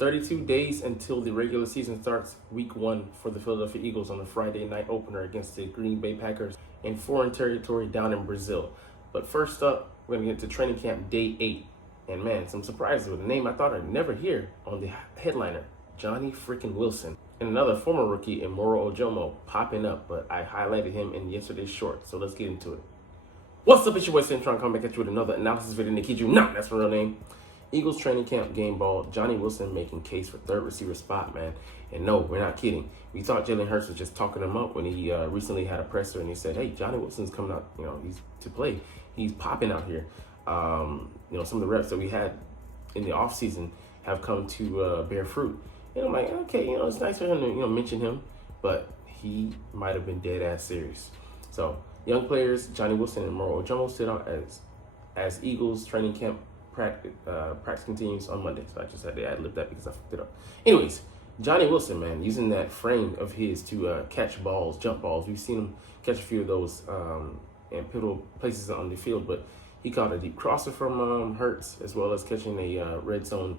32 days until the regular season starts, week 1 for the Philadelphia Eagles on the Friday night opener against the Green Bay Packers in foreign territory down in Brazil. But first up, we're going to get to training camp day 8. And man, some surprises with a name I thought I'd never hear on the headliner, Johnny freaking Wilson. And another former rookie in Moro Ojomo popping up, but I highlighted him in yesterday's short, so let's get into it. What's up, it's your boy Cintron coming back at you with another analysis video. To kid you not, that's my real name. Eagles training camp game ball. Johnny Wilson making case for third receiver spot, man. And no, we're not kidding. We thought Jalen Hurts was just talking him up when he recently had a presser and he said, "Hey, Johnny Wilson's coming out. He's to play. He's popping out here." Some of the reps that we had in the offseason have come to bear fruit. And I'm like, okay, it's nice for him to mention him, but he might have been dead ass serious. So young players, Johnny Wilson and Moro Ojomo sit out as Eagles training camp practice continues on Monday. So I just had to ad-lib that because I fucked it up. Anyways, Johnny Wilson, man, using that frame of his to catch balls, jump balls. We've seen him catch a few of those in pivotal places on the field, but he caught a deep crosser from Hurts, as well as catching a red zone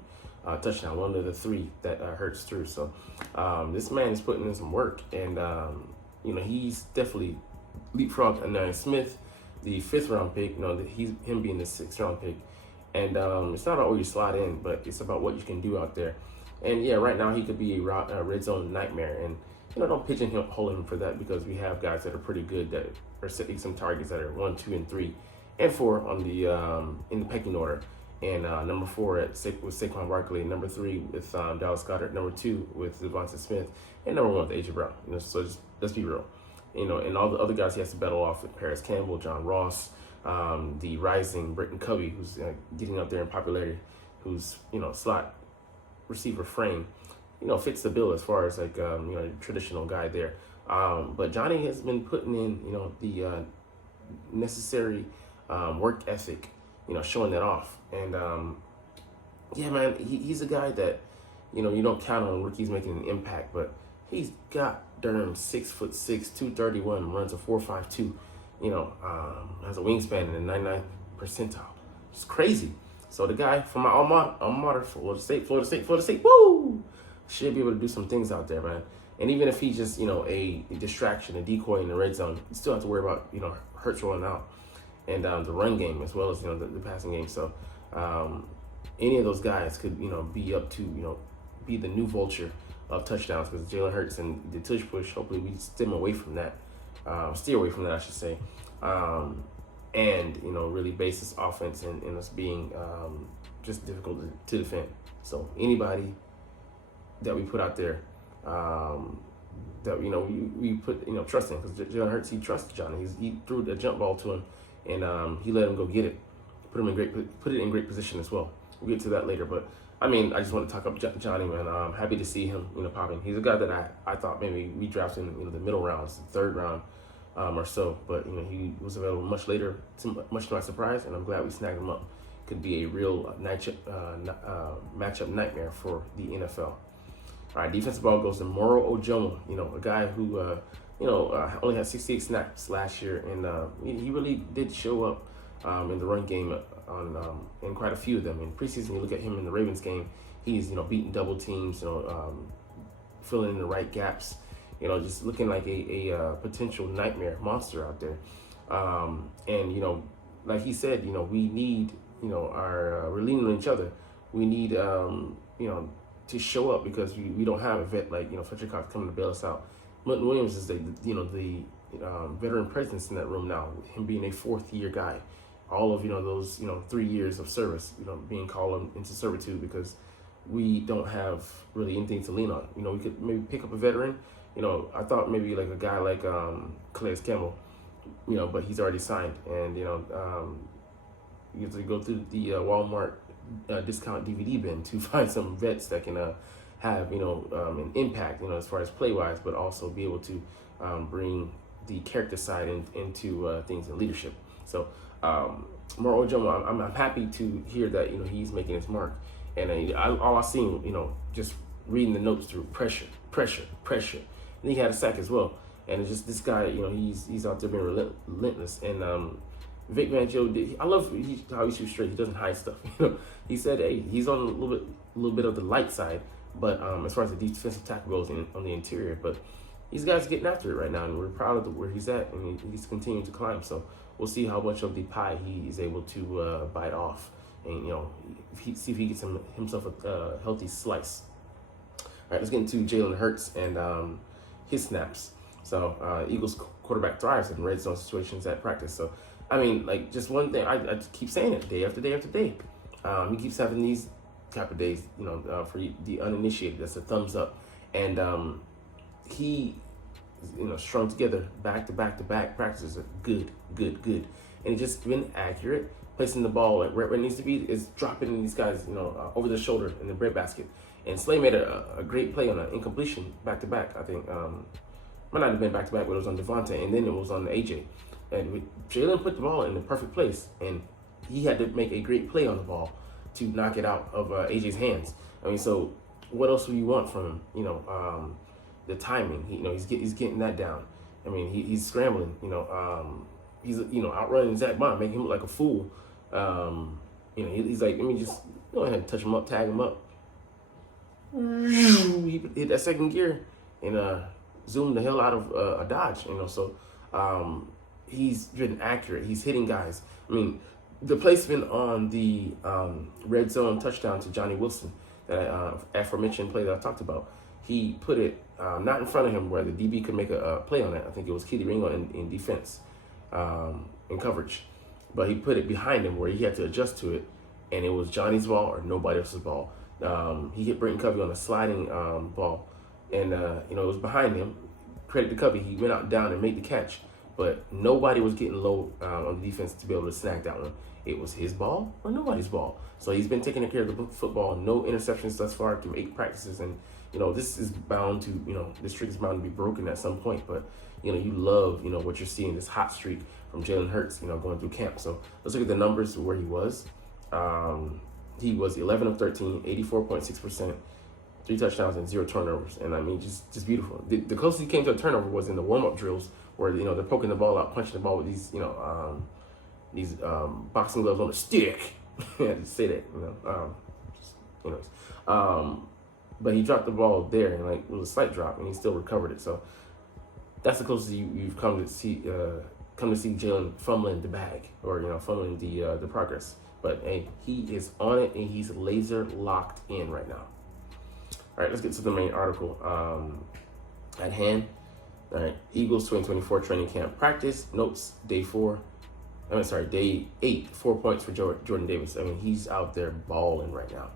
touchdown, one of the 3 that Hurts threw. So this man is putting in some work, and he's definitely leapfrogged Anaya Smith, the 5th round pick. Him being the 6th round pick. And it's not always you slide in, but it's about what you can do out there. And yeah, right now he could be a red zone nightmare. And don't pigeonhole him for that, because we have guys that are pretty good that are setting some targets that are 1, 2, and 3, and 4 on the in the pecking order. And number 4 with Saquon Barkley, number 3 with Dallas Goedert, number 2 with Devonta Smith, and number 1 with AJ Brown. So just let's be real. And all the other guys he has to battle off with: Paris Campbell, John Ross, the rising Britton Covey, who's getting up there in popularity, who's slot receiver frame, fits the bill as far as a traditional guy there. But Johnny has been putting in the necessary work ethic, showing that off. And yeah, man, he's a guy that you don't count on rookies making an impact, but he's got Durham 6'6", 231, runs a 4.52. Has a wingspan in the 99th percentile. It's crazy. So the guy from my alma mater, Florida State, woo, should be able to do some things out there, man. And even if he's just, a distraction, a decoy in the red zone, you still have to worry about, Hurts rolling out, and the run game as well as, the passing game. So any of those guys could, be up to, be the new vulture of touchdowns, because Jalen Hurts and the tush push, hopefully we steer away from that, I should say. And really base this offense in us being just difficult to defend. So anybody that we put out there that we put trust in, because Jalen Hurts, he trusts Johnny. He threw a jump ball to him, and he let him go get it. Put it in great position as well. We'll get to that later, but I just want to talk up Johnny, man. I'm happy to see him popping. He's a guy that I thought maybe we drafted in the middle rounds, the 3rd round. Or so, but he was available much later, much to my surprise, and I'm glad we snagged him up. Could be a real matchup nightmare for the NFL. All right, defensive ball goes to Moro Ojomo, a guy who only had 68 snaps last year, and he really did show up in the run game in quite a few of them. In preseason, you look at him in the Ravens game, he's beating double teams, filling in the right gaps. Just looking like a potential nightmare monster out there. And, like he said, we need, we're leaning on each other. We need, to show up, because we don't have a vet like, Fletcher Cox coming to bail us out. Milton Williams is the veteran presence in that room now, him being a 4th-year guy. All of, those, 3 years of service, being called into servitude, because we don't have really anything to lean on. We could maybe pick up a veteran. I thought maybe like a guy like Calais Campbell, but he's already signed, and you have to go through the Walmart discount DVD bin to find some vets that can have an impact, as far as play wise, but also be able to bring the character side into things in leadership. So Moro Ojomo, I'm happy to hear that he's making his mark, and all I seen just reading the notes through pressure. And he had a sack as well. And it's just this guy, he's out there being relentless. And Vic Fangio, I love how he shoots straight. He doesn't hide stuff. He said, hey, he's on a little bit little bit of the light side, but as far as the defensive tackle goes on the interior, but these guys are getting after it right now, and we're proud of where he's at, and he's continuing to climb. So we'll see how much of the pie he is able to bite off, and see if he gets himself a healthy slice. All right, let's get into Jalen Hurts and his snaps. So Eagles quarterback thrives in red zone situations at practice. So I mean, like, just one thing, I keep saying it day after day after day. He keeps having these type of days, for the uninitiated. That's a thumbs up, and he, strung together back to back to back practices are good, and it's just been accurate, placing the ball like where it needs to be, is dropping these guys, over the shoulder in the breadbasket. And Slay made a great play on an incompletion back to back. I think might not have been back to back, but it was on Devontae, and then it was on AJ. And Jalen put the ball in the perfect place, and he had to make a great play on the ball to knock it out of AJ's hands. I mean, so what else do you want from him? The timing, he's getting that down. I mean, he's scrambling. He's outrunning Zach Bond, making him look like a fool. He's like, let me just go ahead and touch him up, tag him up. He hit that second gear and zoomed the hell out of a dodge. So he's been accurate. He's hitting guys. I mean, the placement on the red zone touchdown to Johnny Wilson, that aforementioned play that I talked about, he put it not in front of him where the DB could make a play on it. I think it was Keely Ringo in defense, in coverage. But he put it behind him where he had to adjust to it, and it was Johnny's ball or nobody else's ball. He hit Brenton Covey on a sliding ball, and it was behind him. Credit to Covey, he went out down and made the catch, but nobody was getting low on the defense to be able to snag that one. It was his ball or nobody's ball. So he's been taking care of the football. No interceptions thus far through 8 practices, and this is bound to this streak is bound to be broken at some point. But you love what you're seeing, this hot streak from Jalen Hurts, going through camp. So let's look at the numbers where he was. He was 11 of 13, 84.6%, 3 touchdowns and 0 turnovers. And I mean, just beautiful. The closest he came to a turnover was in the warm-up drills where, they're poking the ball out, punching the ball with these boxing gloves on a stick. I had to say that, but he dropped the ball there, and it was a slight drop, and he still recovered it. So that's the closest you've come to see Jalen fumbling the bag, or fumbling the progress. But hey, he is on it, and he's laser locked in right now. All right, let's get to the main article at hand. All right, Eagles 2024 training camp practice notes, day 8, 4 points for Jordan Davis. I mean, he's out there balling right now.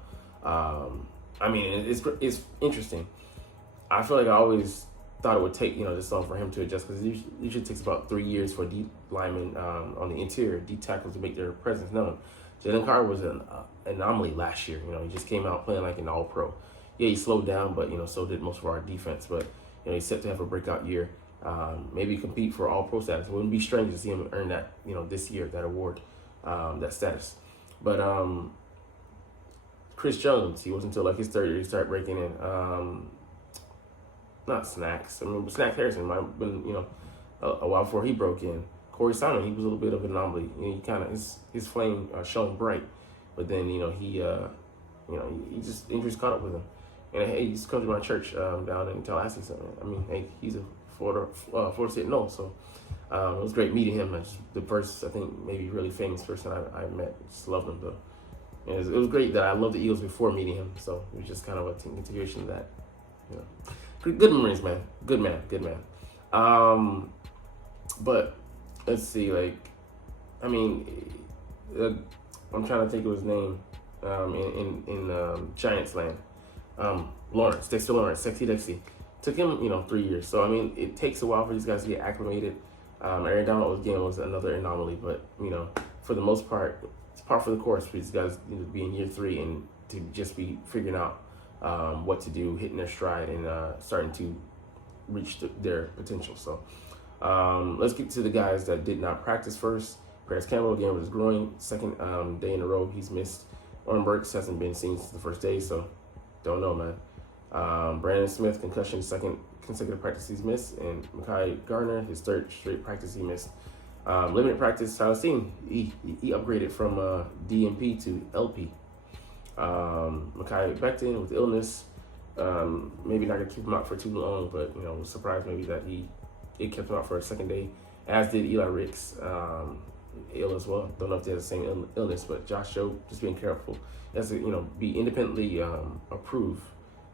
I mean, it's interesting. I feel like I always thought it would take this long for him to adjust, because it usually takes about 3 years for D linemen on the interior, D tackles, to make their presence known. Jalen Carter was an anomaly last year. He just came out playing like an all-pro. Yeah, he slowed down, but so did most of our defense. But he's set to have a breakout year. Maybe compete for all-pro status. It wouldn't be strange to see him earn that this year, that award, that status. But Chris Jones, he wasn't until his third year he started breaking in. Not Snacks. I mean, Snacks Harrison might have been a while before he broke in. Corey Simon, he was a little bit of an anomaly. He kind of his flame shone bright, but then he just injuries caught up with him. And hey, he used to come to my church down in Tallahassee. So I mean, hey, he's a Florida State Nole, so it was great meeting him. Just the first, I think, maybe really famous person I met. Just loved him though. And it was great that I loved the Eagles before meeting him. So it was just kind of a continuation of that. Good memories, man. Good man. But let's see, I mean, I'm trying to think of his name in Giants land. Dexter Lawrence, Sexy Dexy. Took him, 3 years. So, I mean, it takes a while for these guys to get acclimated. Aaron Donald, again, was another anomaly. But, for the most part, it's par for the course for these guys to be in year 3 and to just be figuring out what to do, hitting their stride, and starting to reach their potential. So, let's get to the guys that did not practice first. Paris Campbell, again, with his groin, second day in a row he's missed. Oren Burks hasn't been seen since the first day, so don't know, man. Brandon Smith, concussion, second consecutive practice he's missed. And Mekhi Garner, his third straight practice he missed. Limited practice, Tyler Steen, he upgraded from DNP to LP. Mekhi Becton with illness. Maybe not gonna keep him out for too long, but was surprised maybe that it kept him out for a second day, as did Eli Ricks, ill as well. Don't know if they have the same illness, but Josh Jobe just being careful. Has to be independently approved,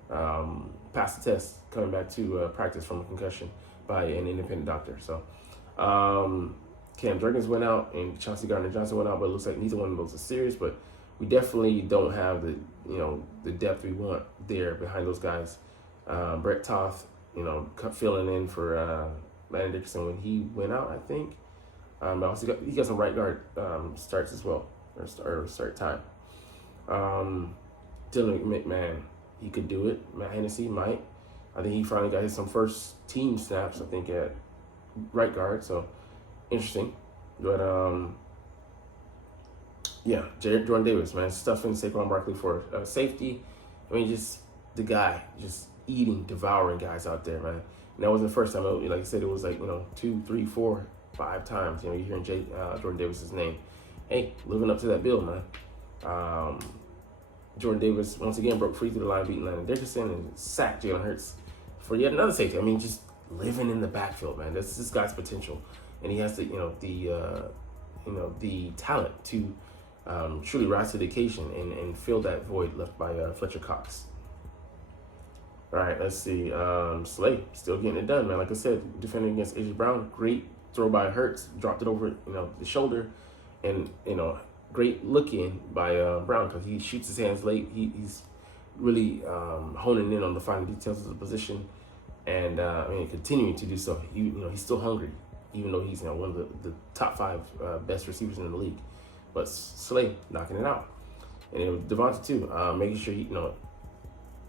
pass the test, coming back to practice from a concussion by an independent doctor. So Cam Jurgens went out and Chauncey Gardner-Johnson went out, but it looks like neither one of those is serious. But we definitely don't have the depth we want there behind those guys. Brett Toth, filling in for Landon Dickerson when he went out, I think. Also he got some right guard starts as well, or start time. Dylan McMahon, he could do it. Matt Hennessy might. I think he finally got some first team snaps, I think, at right guard. So interesting. But Jordan Davis, man, stuffing Saquon Barkley for safety. I mean, just the guy just eating, devouring guys out there, man. And that wasn't the first time. Like I said, it was like 2, 3, 4, 5 times. You're hearing Jordan Davis's name. Hey, living up to that bill, man. Jordan Davis once again broke free through the line, beating Landon Dickerson and sacked Jalen Hurts for yet another safety. I mean, just living in the backfield, man. That's this guy's potential, and he has the the talent to truly rise to the occasion and fill that void left by Fletcher Cox. All right, let's see. Slay still getting it done, man. Like I said, defending against AJ Brown, great throw by Hurts, dropped it over the shoulder, and great looking by Brown because he shoots his hands late. He's really honing in on the finer details of the position, and continuing to do so. He's still hungry, even though he's one of the top 5 best receivers in the league. But Slay knocking it out, and it was Devonta too, making sure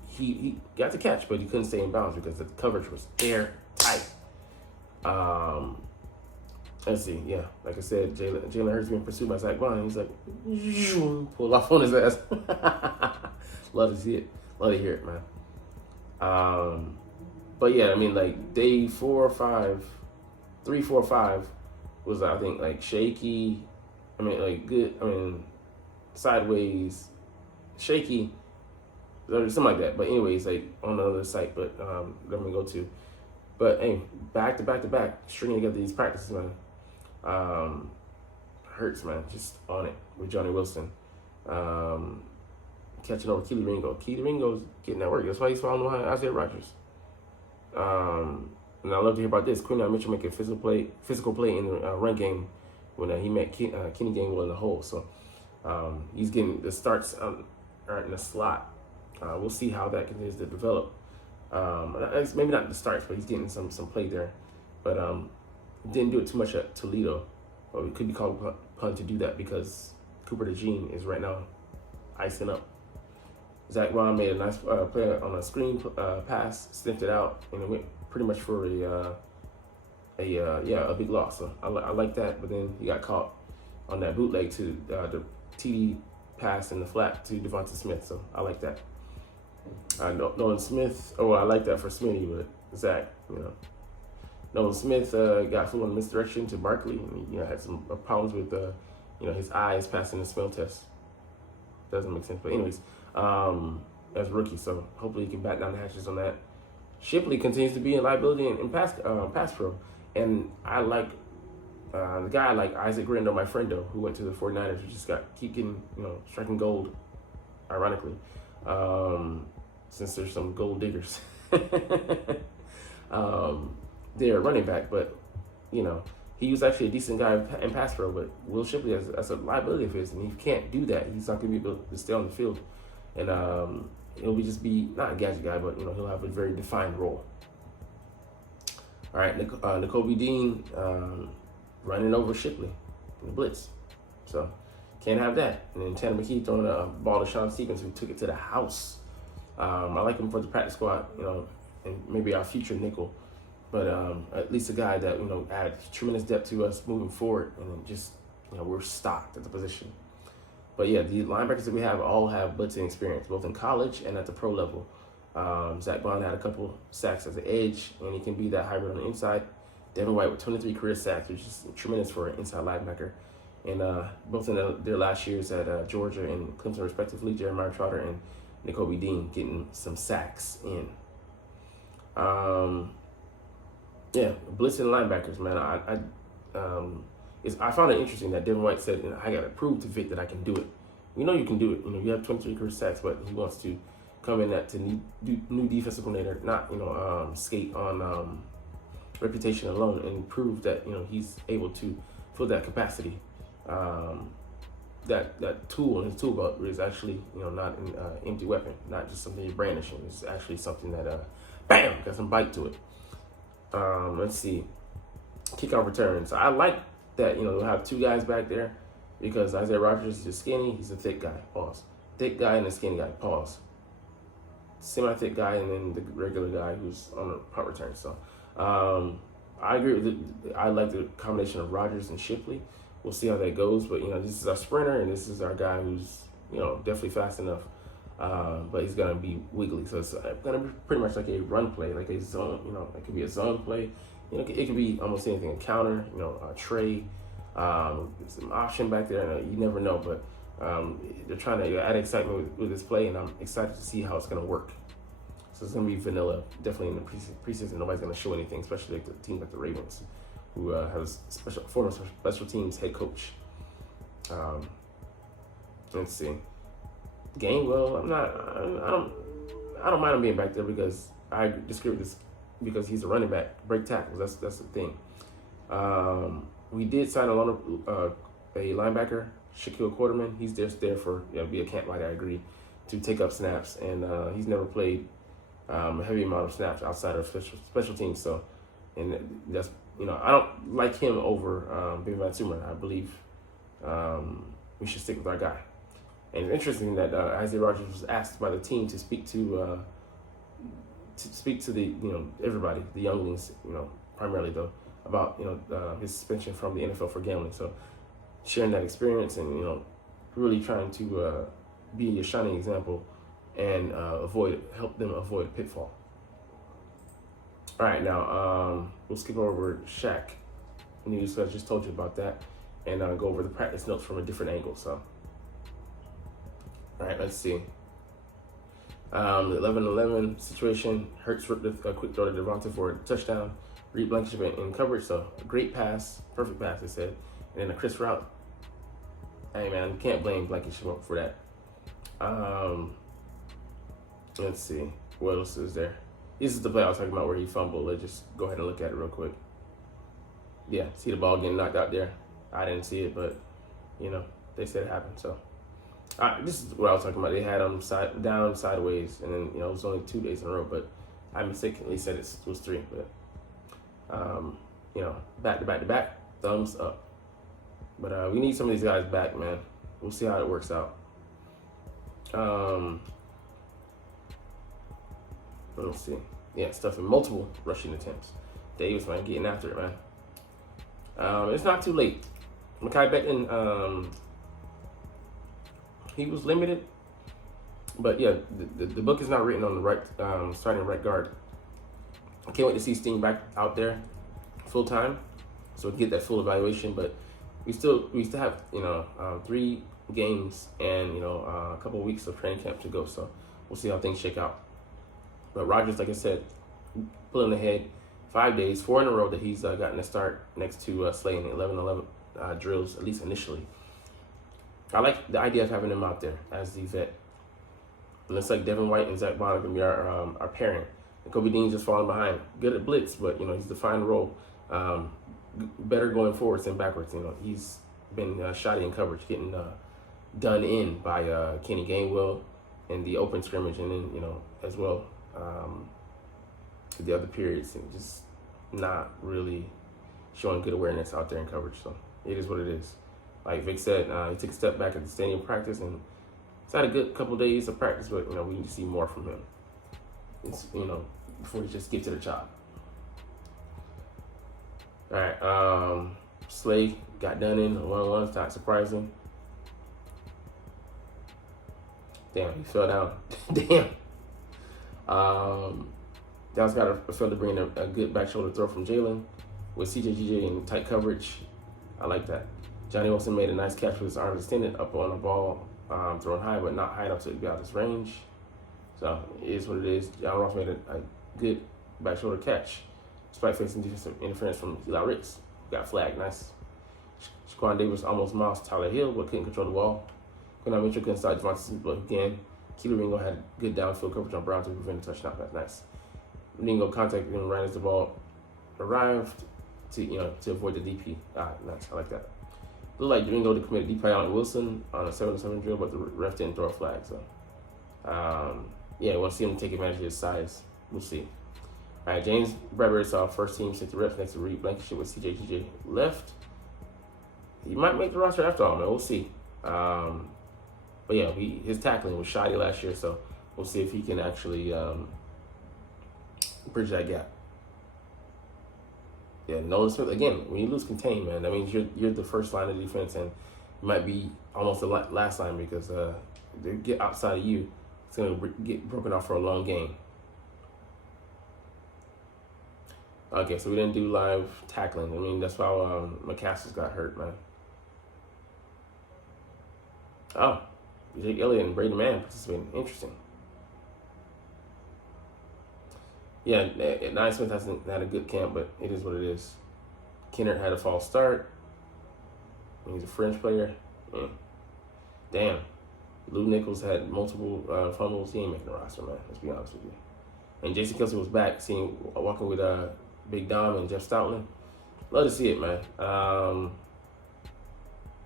he got the catch, but he couldn't stay in bounds because the coverage was airtight. Let's see, yeah, like I said, Jalen Hurts being pursued by Zach Bond. He's like, pulled off on his ass. Love to see it. Love to hear it, man. But yeah, I mean, like day 4 or 5, 3, 4, 5 was, I think, like shaky. I mean, like good. I mean, sideways, shaky, or something like that. But anyways, like on another site, but let me go to. But hey, back to back, stringing together these practices, man. Hurts, man, just on it with Johnny Wilson. Catching over Keely Ringo. Keely Ringo's getting that work. That's why he's following behind Isaiah Rodgers. And I love to hear about this. Quinton Mitchell making physical play in the run game when he met Kenny Gainwell in the hole. So he's getting the starts in the slot. We'll see how that continues to develop. Maybe not the starts, but he's getting some play there. But didn't do it too much at Toledo. But it could be called upon to do that because Cooper DeJean is right now icing up. Zach Bond made a nice play on a screen pass, sniffed it out, and it went pretty much for a big loss. So I like that, but then he got caught on that bootleg to the TD pass in the flat to Devonta Smith. So I like that. Nolan Smith, I like that for Smitty, but Zach, Nolan Smith got full on misdirection to Barkley, and he had some problems with his eyes passing the smell test. Doesn't make sense, but anyways, as a rookie, so hopefully he can batten down the hatches on that. Shipley continues to be a liability in pass pro, and I like the guy like Isaac Grando, my friendo, who went to the 49ers, who just keep getting striking gold, ironically. Since there's some gold diggers. They're running back, but he was actually a decent guy in pass pro, but Will Shipley as a liability of his, and he can't do that. He's not going to be able to stay on the field, and he'll just be not a gadget guy, but he'll have a very defined role. All right, N'Kobe Dean running over Shipley in the blitz, so can't have that. And then Tanner McKee throwing a ball to Sean Stevens, who took it to the house. I like him for the practice squad, and maybe our future nickel, but at least a guy that adds tremendous depth to us moving forward, and then just we're stocked at the position. But yeah, the linebackers that we have all have blitzing experience, both in college and at the pro level. Zach Bond had a couple sacks as an edge, and he can be that hybrid on the inside. Devin White with 23 career sacks, which is tremendous for an inside linebacker. And both in their last years at Georgia and Clemson, respectively, Jeremiah Trotter and Nakobe Dean getting some sacks in. Yeah, blitzing linebackers, man. I found it interesting that Devin White said, I got to prove to Vic that I can do it. You know you can do it. You have 23 career sacks, but he wants to come in to new defensive coordinator, not skate on reputation alone, and prove that he's able to fill that capacity. That tool in his tool belt is actually not an empty weapon, not just something you're brandishing. It's actually something that bam, got some bite to it. Let's see, kickoff returns. I like that they'll have two guys back there because Isaiah Rodgers is just skinny. He's a thick guy. Pause. Thick guy and a skinny guy. Pause. Semi-thick guy and then the regular guy who's on the punt return. So I agree with it. I like the combination of Rodgers and Shipley. We'll see how that goes. But this is our sprinter and this is our guy who's definitely fast enough. But he's gonna be wiggly. So it's gonna be pretty much like a run play, like a zone. It could be a zone play. It could be almost anything, a counter, a tray, some option back there. You never know, but they're trying to add excitement with this play, and I'm excited to see how it's going to work. So it's going to be vanilla, definitely in the preseason. Nobody's going to show anything, especially like the team like the Ravens, who has former special teams head coach. Let's see. Gainwell, I don't mind him being back there because I disagree with this. Because he's a running back, break tackles. That's the thing. We did sign a linebacker, Shaquille Quarterman. He's just there for be a camp light. I agree, to take up snaps, and he's never played a heavy amount of snaps outside of special teams. So, and that's I don't like him over Ben Van Sumer. I believe we should stick with our guy. And it's interesting that Isaiah Rodgers was asked by the team to speak to the everybody, the younglings, primarily though, about his suspension from the NFL for gambling. So sharing that experience and really trying to be a shining example and help them avoid a pitfall. All right, now we'll skip over Shaq news. So I just told you about that, and go over the practice notes from a different angle. So all right, let's see. The 11-11 situation. Hurts ripped a quick throw to Devonta for a touchdown. Reed Blankenship in coverage, so a great pass, perfect pass, they said. And then a crisp route. Hey man, you can't blame Blankenship for that. Let's see, what else is there? This is the play I was talking about where he fumbled. Let's just go ahead and look at it real quick. Yeah, see the ball getting knocked out there. I didn't see it, but they said it happened. So this is what I was talking about. They had him down sideways, and then it was only 2 days in a row, but I mistakenly said it was 3. But back to back, thumbs up. But we need some of these guys back, man. We'll see how it works out. Let's see. Yeah, stuffing multiple rushing attempts. Davis, man, getting after it, man. It's not too late. Mekhi Becton, he was limited, but yeah, the book is not written on the right starting right guard. I can't wait to see Sting back out there full time, so we get that full evaluation. But we still have 3 games and a couple of weeks of training camp to go. So we'll see how things shake out. But Rodgers, like I said, pulling ahead 5 days, 4 in a row that he's gotten a start next to Slay in the 11-11 drills, at least initially. I like the idea of having him out there as the vet. It looks like Devin White and Zach Bond are going to be our pairing. And Kobe Dean's just falling behind. Good at blitz, but he's defined role. Better going forwards than backwards. He's been shoddy in coverage, getting done in by Kenny Gainwell in the open scrimmage, and then as well the other periods, and just not really showing good awareness out there in coverage. So it is what it is. Like Vic said, he took a step back at the stadium practice, and he's had a good couple days of practice, but we need to see more from him. It's before he just gets to the job. All right, Slay got done in 1-1. It's not surprising. Damn, he fell down. Damn. Dallas got a failed to bring a good back shoulder throw from Jalen with CJGJ in tight coverage. I like that. Johnny Wilson made a nice catch with his arms extended up on the ball, thrown high, but not high enough to be out of his range. So it is what it is. John Ross made a good back shoulder catch, despite facing defensive interference from Eli Ricks. Got flagged, nice. Shaquan Davis almost moused Tyler Hill, but couldn't control the ball. Quinton Mitchell couldn't stop Devontae Smith, but again, Keely Ringo had good downfield coverage on Brown to prevent a touchdown pass. Nice. Ringo contacted him right as the ball arrived to avoid the DP. Nice. I like that. Looked like Ringo committed DP on Wilson on a 7-7 drill, but the ref didn't throw a flag. So, we'll see him take advantage of his size. We'll see. All right, James Bradbury saw first team safety reps next to Reed Blankenship with CJ left. He might make the roster after all, man. We'll see. But yeah, his tackling was shoddy last year, so we'll see if he can actually bridge that gap. Yeah, Nolan Smith, again, when you lose contain, man, that means you're the first line of defense, and you might be almost the last line because they get outside of you, it's going to get broken off for a long game. Okay, so we didn't do live tackling. I mean, that's how McCaskill's got hurt, man. Oh, Jake Elliott and Braden Mann participating. Interesting. Yeah, Nye Smith hasn't had a good camp, but it is what it is. Kennard had a false start. He's a fringe player. Damn. Lou Nichols had multiple fumbles. He ain't making the roster, man. Let's be honest with you. And Jason Kelsey was back, walking with Big Dom and Jeff Stoutland. Love to see it, man.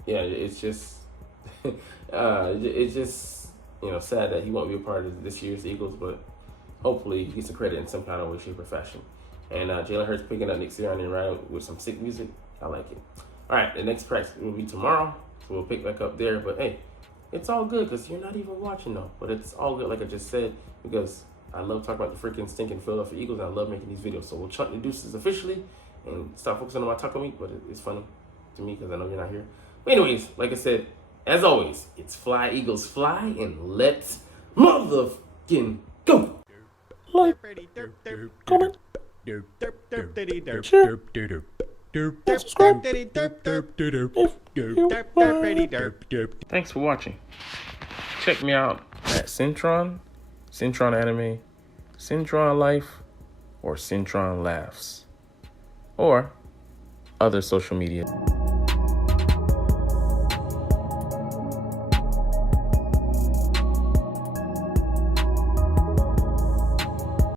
It's just sad that he won't be a part of this year's Eagles, but hopefully he gets the credit in some kind of way, shape, or fashion. And Jalen Hurts picking up Nick Sirianni right with some sick music. I like it. All right, the next practice will be tomorrow, so we'll pick back up there. But hey, it's all good because you're not even watching though. But it's all good, like I just said, because I love talking about the freaking stinking Philadelphia Eagles, and I love making these videos. So we'll chuck the deuces officially and stop focusing on my taco meat, but it's funny to me because I know you're not here. But anyways, like I said, as always, it's Fly Eagles Fly, and let's motherfucking go! Like, comment, share, and subscribe if you like. Thanks for watching. Check me out at Cintron, Cintron Anime, Cintron Life, or Cintron Laughs, or other social media.